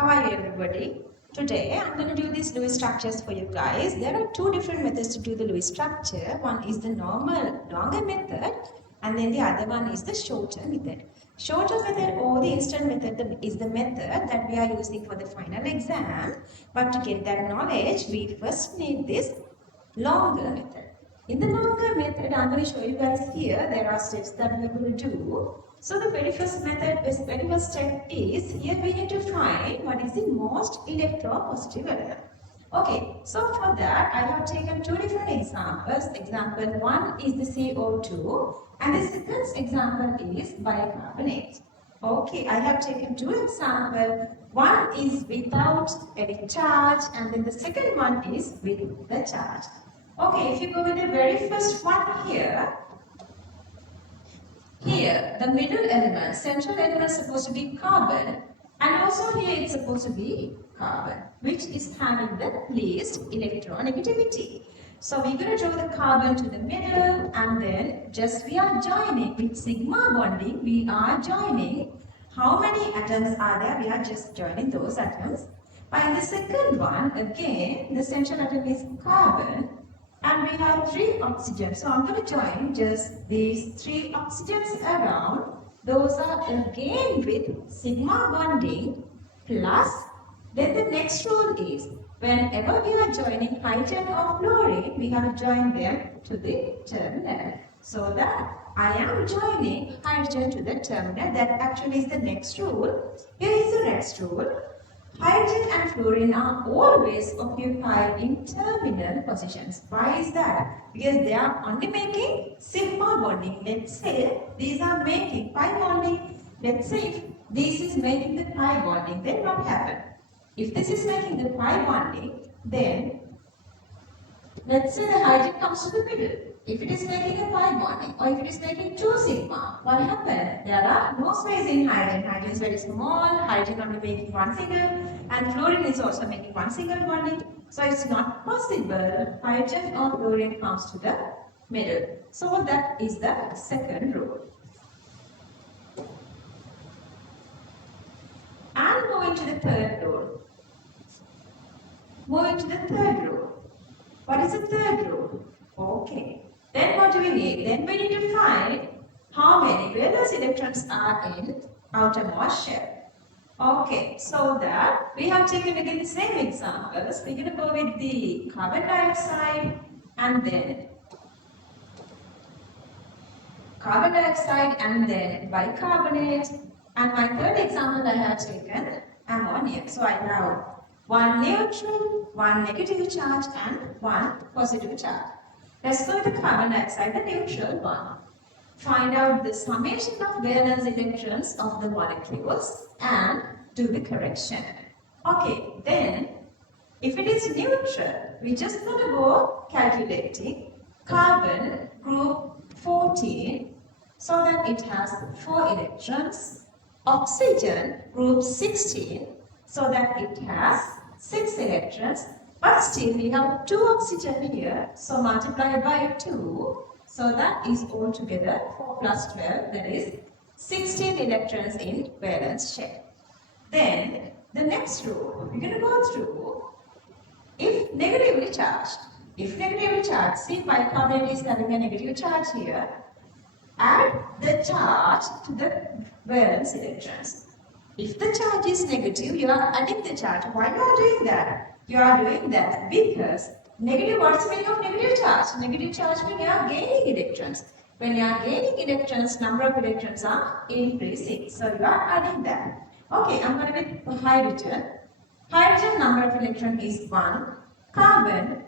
How are you everybody? Today I'm going to do these Lewis structures for you guys. There are two different methods to do the Lewis structure. One is the normal longer method and then the other one is the shorter method. Shorter method or the instant method is the method that we are using for the final exam. But to get that knowledge, we first need this longer method. In the longer method, I'm going to show you guys here, there are steps that we're going to do. So the very first step is, here we need to find what is the most electropositive element. Okay, so for that, I have taken two different examples. Example 1 is the CO2 and the second example is bicarbonate. Okay, I have taken two examples. One is without any charge and then the second one is with the charge. Okay, if you go with the very first one here, the middle element, central element is supposed to be carbon and also here it's supposed to be carbon, which is having the least electronegativity. So we're going to draw the carbon to the middle and then just we are joining with sigma bonding, we are joining. How many atoms are there? We are just joining those atoms. But in the second one, again, the central atom is carbon. And we have 3 oxygens. So I'm going to join just these 3 oxygens around. Those are again with sigma bonding plus. Then the next rule is whenever we are joining hydrogen or fluorine, we have to join them to the terminal. So that I am joining hydrogen to the terminal. That actually is the next rule. Here is the next rule. Hydrogen and fluorine are always occupied in terminal positions. Why is that? Because they are only making sigma bonding. Let's say these are making pi bonding. Let's say if this is making the pi bonding, then what happens? If this is making the pi bonding, then let's say the hydrogen comes to the middle. If it is making a pi bonding or if it is making 2 sigma, what happens? There are no space in hydrogen. Hydrogen is very small, hydrogen only making 1 single and fluorine is also making 1 single bonding. So it's not possible hydrogen or fluorine comes to the middle. So that is the second rule. And moving to the third rule. Moving to the third rule. What is the third rule? Okay. Then what do we need? Then we need to find how many valence electrons are in outermost shell. Okay, so that we have taken again the same examples. We're going to go with the carbon dioxide and then bicarbonate. And my third example I have taken ammonia. So I have 1 neutral, 1 negative charge and 1 positive charge. Let's go with the carbon dioxide, the neutral one. Find out the summation of valence electrons of the molecules and do the correction. Okay, then if it is neutral, we just going to go calculating carbon group 14 so that it has 4 electrons. Oxygen group 16 so that it has 6 electrons. But still we have 2 oxygen here, so multiply by 2, so that is altogether 4 plus 12, that is 16 electrons in valence shell. Then the next rule, we're going to go through if negatively charged. If negatively charged, see bicarbonate is having a negative charge here, add the charge to the valence electrons. If the charge is negative, you are adding the charge. Why you are doing that? You are doing that because negative, what's the meaning of negative charge? Negative charge means you are gaining electrons. When you are gaining electrons, number of electrons are increasing. So you are adding that. Okay, I'm going to with hydrogen. Hydrogen number of electrons is 1. Carbon,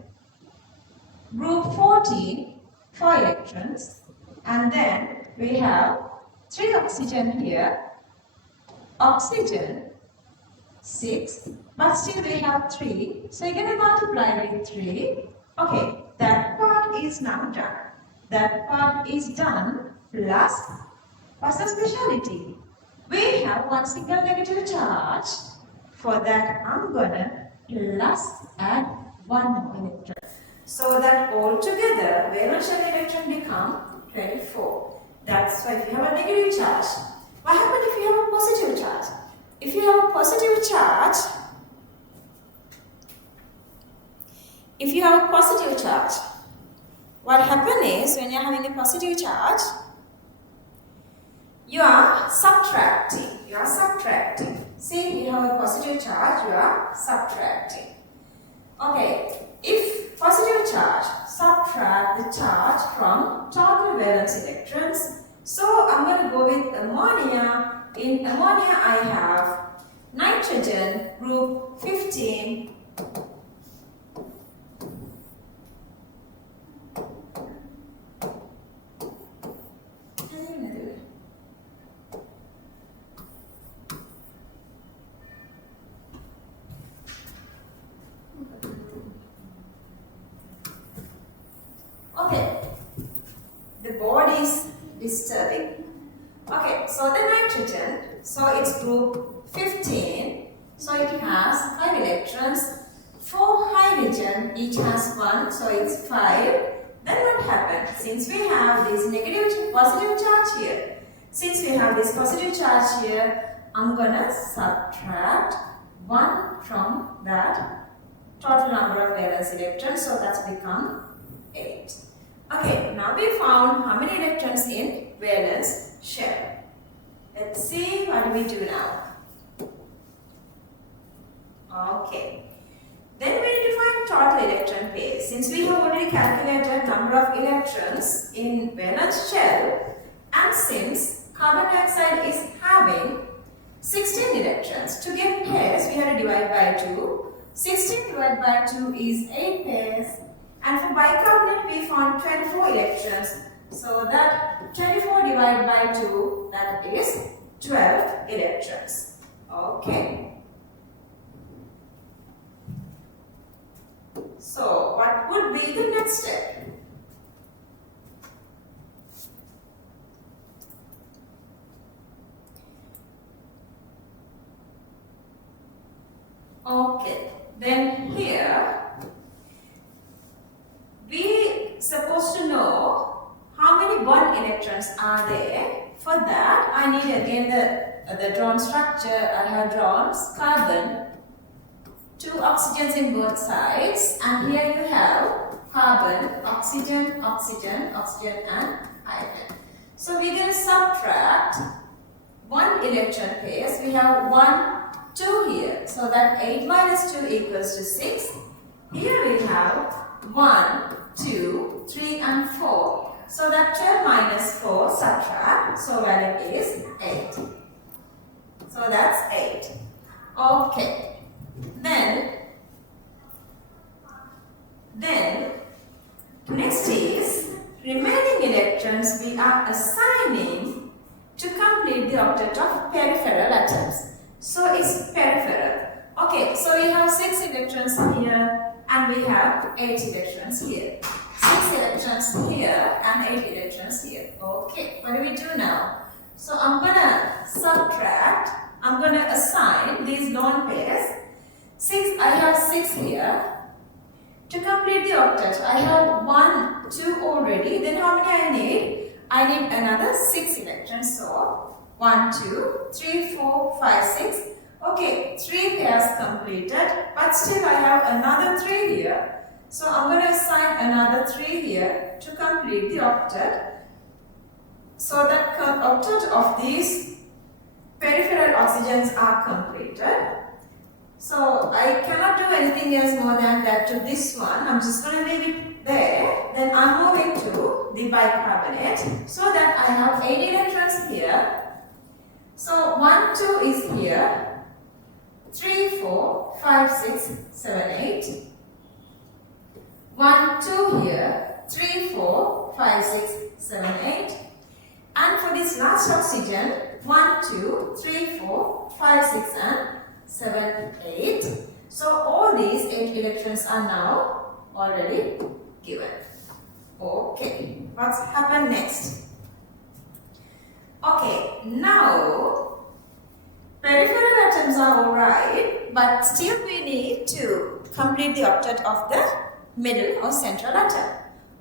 group 14, 4 electrons. And then we have 3 oxygen here. Oxygen, 6, but still we have 3. So you're going to multiply with 3. Okay, that part is now done. That part is done plus, what's the speciality? We have 1 single negative charge. For that, I'm going to plus add 1 more electron. So that altogether, valence shell electron become 24. That's why if you have a negative charge. What happens if you have a positive charge? if you have a positive charge, what happens is when you are having a positive charge, you are subtracting. See, you have a positive charge, you are subtracting. Okay, if positive charge, subtract the charge from total valence electrons. So I'm going to go with ammonia. In ammonia I have nitrogen group 15. Okay, the board is disturbing. Okay, so the nitrogen, so it's group 15, so it has 5 electrons, 4 hydrogen, each has 1, so it's 5. Then what happens? Since we have this positive charge here, I'm gonna subtract 1 from that total number of valence electrons, so that's become 8. Okay, now we found how many electrons in valence shell. Let's see what do we do now. Okay, then we need to find total electron pairs. Since we have already calculated number of electrons in valence shell, and since carbon dioxide is having 16 electrons, to get pairs we have to divide by 2. 16 divided by 2 is 8 pairs. And for bicarbonate we found 24 electrons. So that 24 divided by 2, that is 12 electrons. Okay. So what would be the next step? Okay. Then here we supposed to know how many bond electrons are there. For that I need again the drawn structure. I have drawn carbon, 2 oxygens in both sides, and here you have carbon, oxygen, oxygen, oxygen and hydrogen. So we can subtract 1 electron pairs. We have 1, 2 here. So that 8 minus 2 equals to 6. Here we have 1, 2, 3 and 4. So that 12 minus 4 subtract. So value is 8. So that's 8. Okay. Then next is remaining electrons we are assigning to complete the octet of peripheral atoms. So it's peripheral. Okay, so we have 6 electrons here and we have 8 electrons here. 6 electrons here and 8 electrons here. Okay, what do we do now? So I'm gonna subtract, I'm gonna assign these lone pairs. I have 6 here. To complete the octet, I have 1, 2 already. Then how many I need? I need another 6 electrons. So 1, 2, 3, 4, 5, 6. Okay, 3 pairs completed, but still I have another 3 here. So I'm going to assign another 3 here to complete the octet. So that octet of these peripheral oxygens are completed. So I cannot do anything else more than that to this one. I'm just going to leave it there. Then I'm moving to the bicarbonate so that I have 8 electrons here. So 1, 2 is here. 3, 4, 5, 6, 7, 8. 1, 2 here. 3, 4, 5, 6, 7, 8. And for this last oxygen, 1, 2, 3, 4, 5, 6 and 7, 8. So all these 8 electrons are now already given. Okay, what's happened next? Okay, now peripheral atoms are alright, but still we need to complete the octet of the middle or central atom.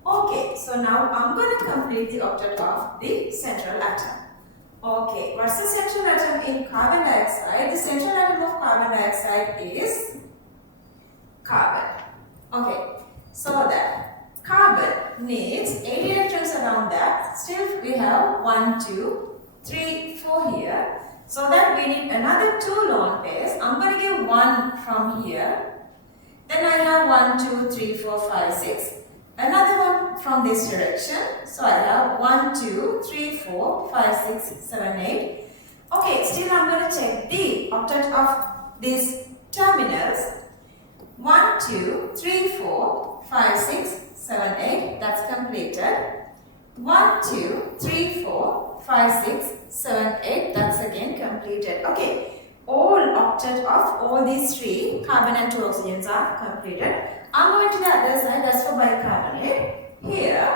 Okay, so now I'm going to complete the octet of the central atom. Okay, what's the central atom in carbon dioxide? The central atom of carbon dioxide is carbon. Okay, so that carbon needs 8 electrons around that. Still we have 1, 2, 3, 4 here. So that we need another 2 lone pairs. I'm going to give 1 from here. Then I have 1, 2, 3, 4, 5, 6. Another one from this direction. So I have 1, 2, 3, 4, 5, 6, 7, 8. Okay, still I'm going to check the octet of these terminals. 1, 2, 3, 4, 5, 6, 7, 8. That's completed. 1, 2, 3, 4, 5, 6, 7, 8. That's again completed. Okay. All octet of all these 3 carbon and 2 oxygens are completed. I'm going to the other side, that's for bicarbonate. Here,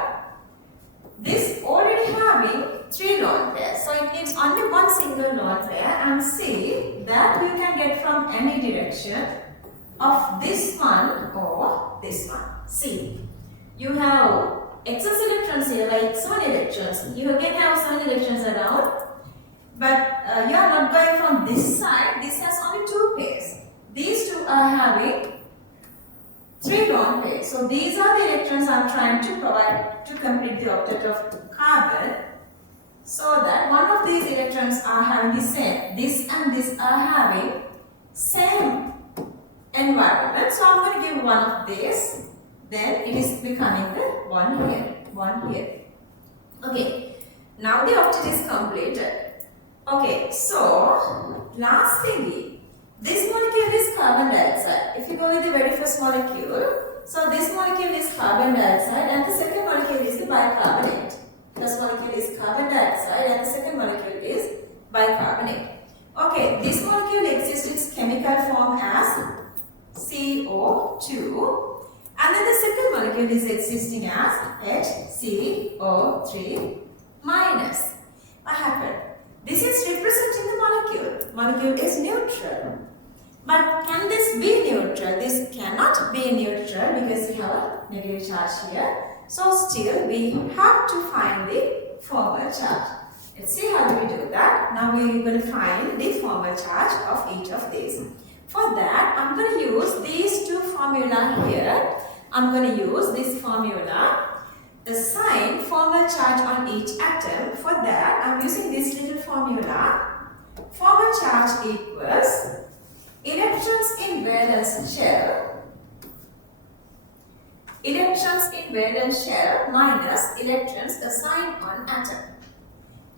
this already having 3 lone pairs. So it needs only 1 single lone pair, and see that you can get from any direction of this one or this one. See, you have excess electrons here, like 7 electrons. You again have 7 electrons around. But you are not going from this side. This has only 2 pairs. These 2 are having 3 lone pairs. So these are the electrons I am trying to provide to complete the octet of carbon. So that one of these electrons are having the same. This and this are having same environment. So I am going to give one of this. Then it is becoming the one here. One here. Okay. Now the octet is completed. Okay, so lastly, this molecule is carbon dioxide. If you go with the very first molecule, so this molecule is carbon dioxide and the second molecule is the bicarbonate. First molecule is carbon dioxide and the second molecule is bicarbonate. Okay, this molecule exists its chemical form as CO2 and then the second molecule is existing as HCO3 minus. What happened? This is representing the molecule. Molecule is neutral. But can this be neutral? This cannot be neutral because you have a negative charge here. So still we have to find the formal charge. Let's see how do we do that. Now we are going to find the formal charge of each of these. For that, I'm going to use these 2 formula here. I'm going to use this formula. Assign formal charge on each atom. For that, I am using this little formula. Formal charge equals electrons in valence shell. Electrons in valence shell minus electrons assigned on atom.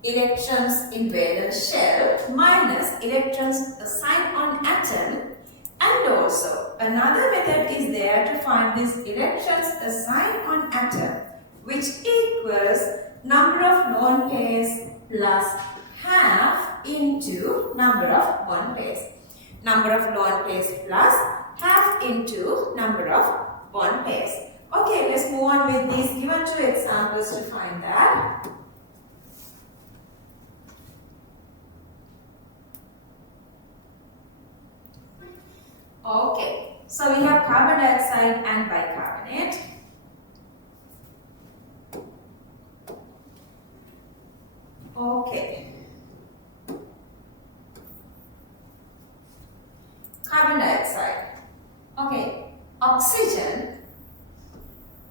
Electrons in valence shell minus electrons assigned on atom. And also, another method is there to find these electrons assigned on atom, which equals number of lone pairs plus half into number of one pairs. Number of lone pairs plus half into number of one pairs. Okay, let's move on with these given 2 examples to find that. Okay, so we have carbon dioxide and bicarbonate. Okay. Carbon dioxide. Okay. Oxygen.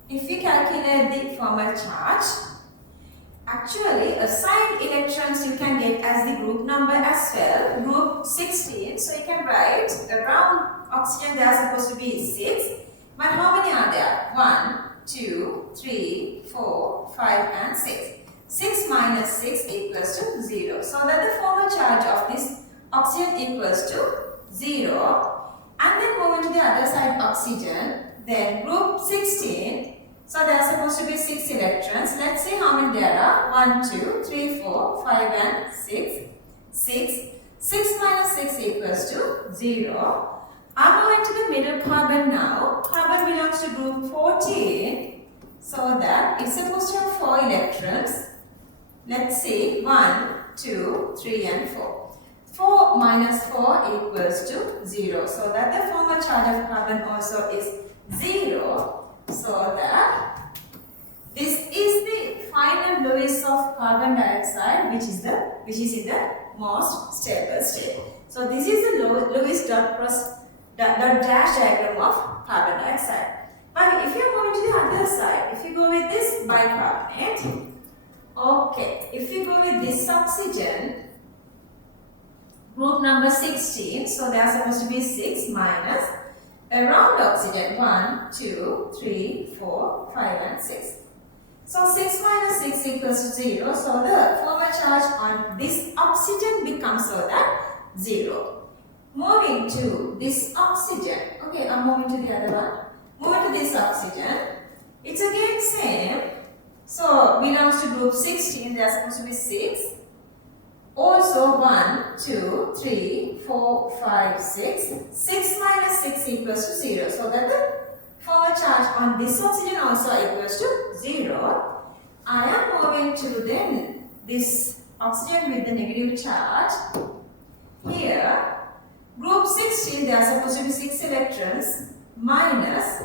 If we calculate the formal charge, actually assigned electrons you can get as the group number as well, group 16. So you can write around oxygen there are supposed to be 6. But how many are there? 1, 2, 3, 4, 5 and 6. 6 minus 6 equals to 0. So that the formal charge of this oxygen equals to 0. And then move into the other side oxygen. Then group 16. So there are supposed to be 6 electrons. Let's see how many there are. 1, 2, 3, 4, 5 and 6. 6. 6 minus 6 equals to 0. I'm going to the middle carbon now. Carbon belongs to group 14. So that it's supposed to have 4 electrons. Let's see, 1, 2, 3 and 4. 4 minus 4 equals to 0. So that the formal charge of carbon also is 0. So that this is the final Lewis of carbon dioxide, which is the which is in the most stable state. So this is the Lewis dot dash diagram of carbon dioxide. But if you are going to the other side, if you go with this bicarbonate, okay, if you go with this oxygen, group number 16, so there are supposed to be 6 minus around oxygen 1, 2, 3, 4, 5 and 6. So 6 minus 6 equals to 0. So the forward charge on this oxygen becomes so that 0. Moving to this oxygen. Okay, I'm moving to the other one. Moving to this oxygen. It's again same. So belongs to group 16. There are supposed to be 6. Also 1, 2, 3, 4, 5, 6. 6 minus 6 equals to 0. So that the forward charge on this oxygen also equals to 0. I am moving to then this oxygen with the negative charge. Here, group 16, there are supposed to be 6 electrons minus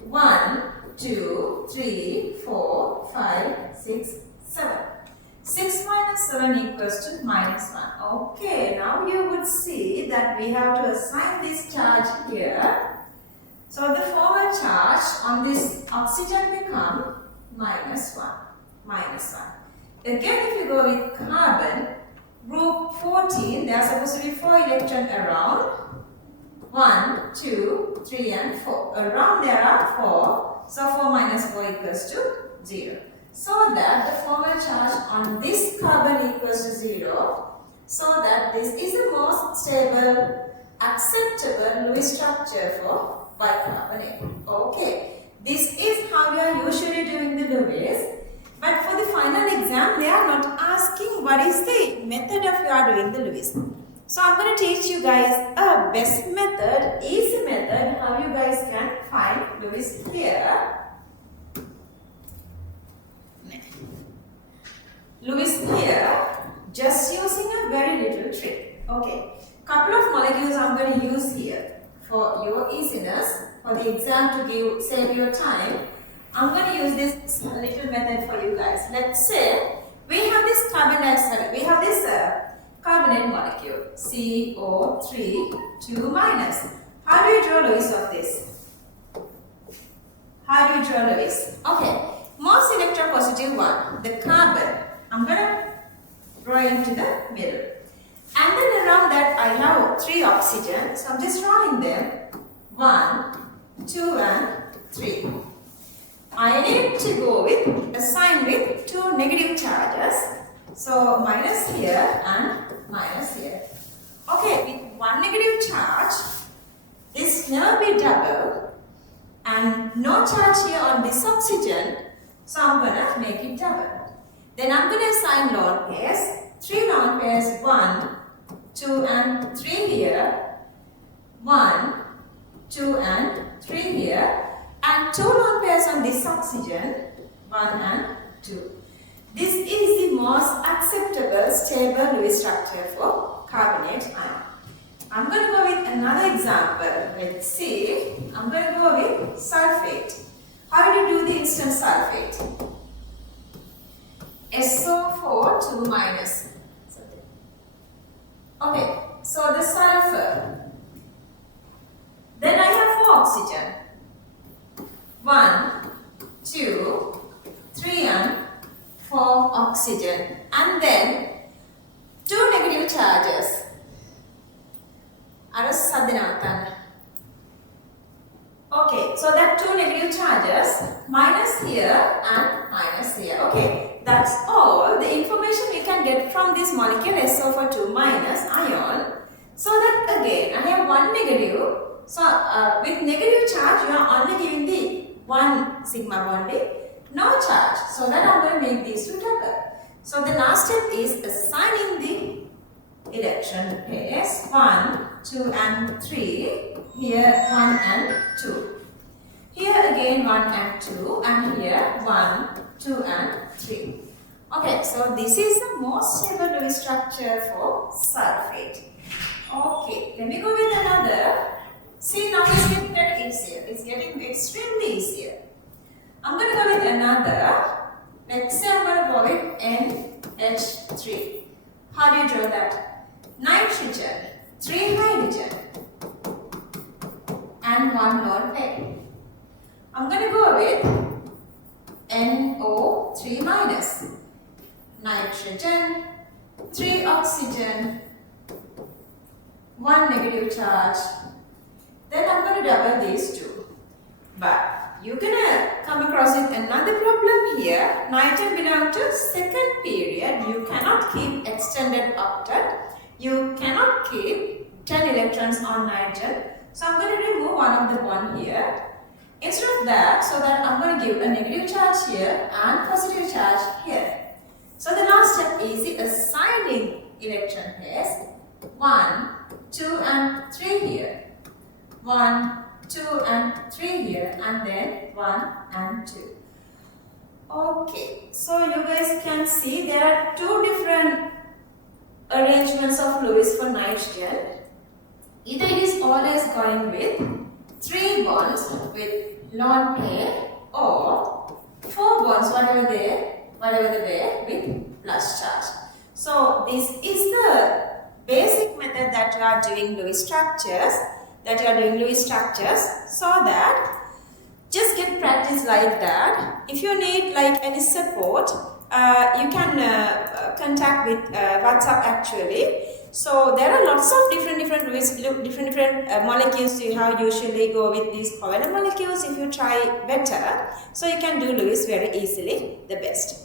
1, 2, 3, 4, 5, 6, 7. 6 minus 7 equals to minus 1. Okay, now you would see that we have to assign this charge here. So the forward charge on this oxygen become minus 1. Minus 1. Again, if you go with carbon, group 14, there are supposed to be 4 electrons around. 1, 2, 3 and 4. Around there are 4. So 4 minus 4 equals to 0. So that the forward charge on this carbon equals to 0. So that this is the most stable, acceptable Lewis structure for bicarbonate. Okay. This is how we are usually doing the Lewis. But for the final exam, they are not asking what is the method of you are doing the Lewis. So I'm going to teach you guys a best method, easy method, how you guys can find Lewis here. Lewis here, just using a very little trick. Okay, couple of molecules I'm going to use here for your easiness, for the exam to save your time. I'm going to use this little method for you guys. Let's say we have this carbon dioxide, we have this carbonate molecule CO3 2 minus. How do you draw Lewis of this? How do you draw Lewis? Okay, most electropositive one, the carbon. I'm going to draw into the middle. And then around that I have 3 oxygen. So I'm just drawing them. 1, 2 and 3. I need to go with a sign with 2 negative charges. So minus here and minus here. Okay, with 1 negative charge, this never be double. And no charge here on this oxygen. So I'm going to make it double. Then I'm going to assign lone pairs. 3 lone pairs, 1, 2 and 3 here. 1, 2 and 3 here. And 2 lone pairs on this oxygen. 1 and 2. This is the most acceptable stable Lewis structure for carbonate ion. I'm going to go with another example. Let's see. I'm going to go with sulfate. How do you do the instant sulfate? SO4 2 minus. Okay, so the sulfur. Then I have 4 oxygen. 1, 2, 3 and 4 oxygen. And then 2 negative charges. Okay, so that 2 negative charges, minus here and minus here. Okay, that's all the information we can get from this molecule SO4 2 minus ion. So that again, I have 1 negative. So with negative charge, you are only giving the 1 sigma bonding, no charge. So that I'm going to make these 2 double. So the last step is assigning the electron pairs 1, 2 and 3. Here 1 and 2. Here again 1 and 2 and here 1, 2 and 3. Okay, so this is the most stable Lewis structure for sulfate. Okay, let me go with another. See, now it's getting easier. It's getting extremely easier. I'm going to go with another. Let's say I'm going to go with NH3. and 1 lone pair. I'm going to go with NO3 minus, nitrogen, 3 oxygen, 1 negative charge. Then I'm going to double these two. But you're going to come across with another problem here. Nitrogen belongs to second period. You cannot keep extended octet. You cannot keep 10 electrons on nitrogen. So I'm going to remove one of the bond here. Instead of that, so that I'm going to give a negative charge here and positive charge here. So the last step is the assigning electron pairs. 1, 2 and 3 here. 1, 2 and 3 here, and then 1 and 2. Okay, so you guys can see there are two different arrangements of Lewis for nitrogen. Either it is always going with 3 bonds with lone pair, or 4 bonds, whatever they were, with plus charge. So this is the basic method that you are doing Lewis structures. So that just get practice like that. If you need like any support, you can contact with WhatsApp actually. So there are lots of different molecules you have usually go with these covalent molecules. If you try better, so you can do Lewis very easily, the best.